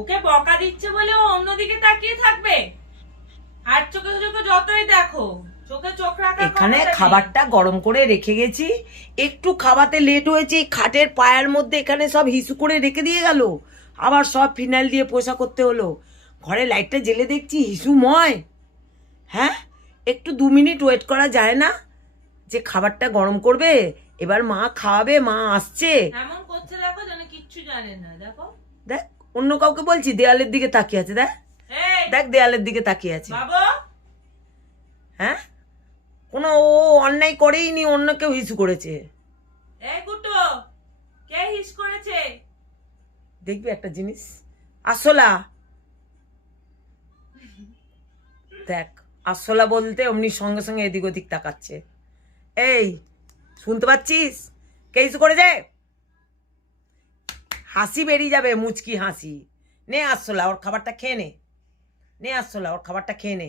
ওকে বকা দিচ্ছে বলে ও অন্যদিকে তাকিয়ে থাকবে? আর চোখে চোখে যতই দেখো চোখে চোখ রাখা এখানে খাবারটা গরম করে রেখে গেছি। একটু খাওয়াতে লেট হয়েছে খাটের পায়ের মধ্যে এখানে সব হিসু করে রেখে দিয়ে গেল। আবার সব ফিনাইল দিয়ে পোষা করতে হলো। ঘরে লাইটটা জেলে দেখছি হিসুময় হ্যাঁ? একটু দু মিনিট ওয়েট করা যায় না? যে খাবারটা গরম করবে এবার মা খাওয়াবে মা আসছে। এমন করছে দেখো যেন কিচ্ছু জানে না দেখো। দেখ অন্য কাউকে বলছি দেয়ালের দিকে তাকিয়ে আছে দেখ। দেখ দেয়ালের দিকে তাকিয়ে আছে। হ্যাঁ? কোনো ও অন্যায় করেই নি অন্য কেউ হিসু করেছে। কে হিস করেছে? দেখবি একটা জিনিস। আসলা। দেখ আসলা বলতে অমনি সঙ্গে সঙ্গে এদিক ওদিক তাকাচ্ছে। এই শুনতে পাচ্ছিস? কে কিছু করে যায় হাসি বেরিয়ে যাবে, মুচকি হাসি। নে আসছোলা ওর খাবারটা খেয়ে নে। নে আসছোলা ওর খাবারটা খেয়ে নে।